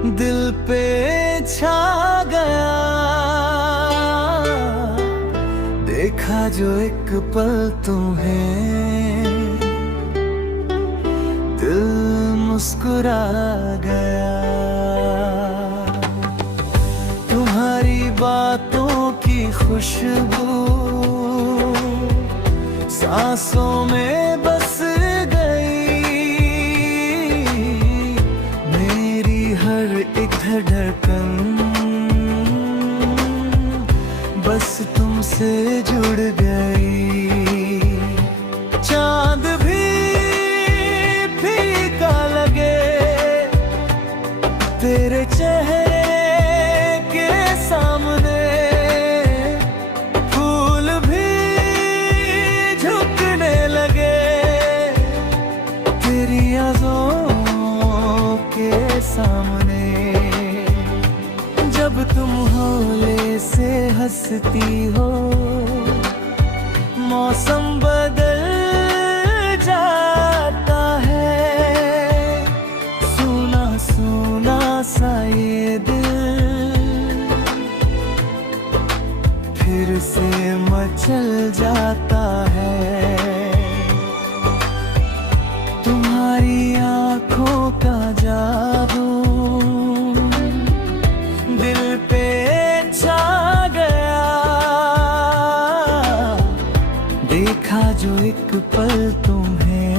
दिल पे छा गया। देखा जो एक पल तुम्हें, दिल मुस्कुरा गया। तुम्हारी बातों की खुशबू सांसों में बस गई। मेरी हर एक धड़कन बस तुमसे जुड़ गई। चांद भी फीका लगे तेरे चेहरे के सामने। फूल भी झुकने लगे तेरी यादों के सामने। जब तुम होले से हंसती हो, मौसम बदल जाता है। सुना सुना सा ये दिल फिर से मचल जाता है। तुम्हारी आंखों का जादू दिल पे छा गया। देखा जो एक पल तुम्हें,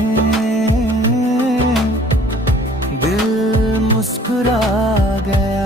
दिल मुस्कुरा गया।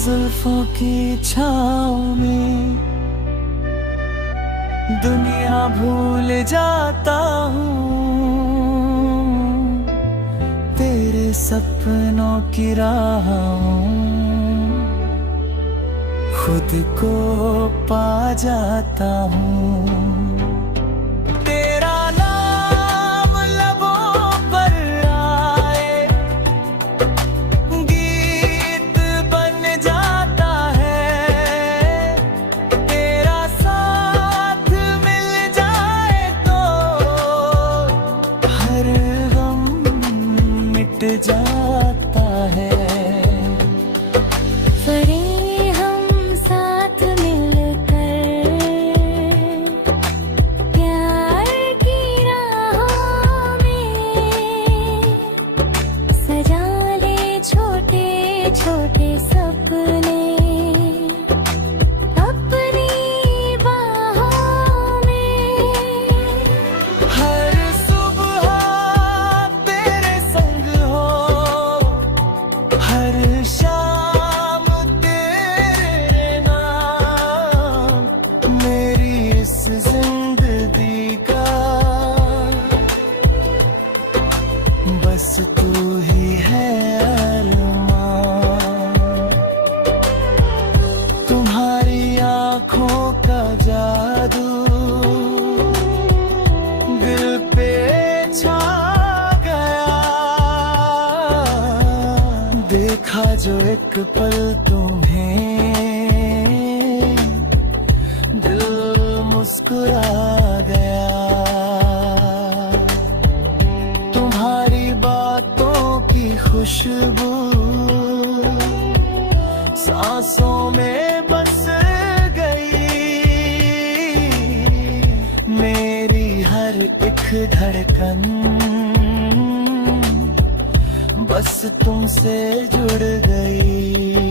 जुल्फों की छाँव में दुनिया भूल जाता हूँ। तेरे सपनों की राहों खुद को पा जाता हूँ। जाता है फरे हम साथ मिलकर प्यार की राहों में सजा ले छोटे छोटे सपने अपनी बाहों में। हर सुबह तेरे संग हो, हर शाम तेरे नाम। मेरी इस जिंदगी का बस तू ही है अरमान। तुम्हारी आंखों का जादू दिल पे छा गया। देखा जो एक पल तुम्हें, दिल मुस्कुरा गया। तुम्हारी बातों की खुशबू सांसों में बस गई। मेरी हर एक धड़कन बस तुमसे जुड़ गई।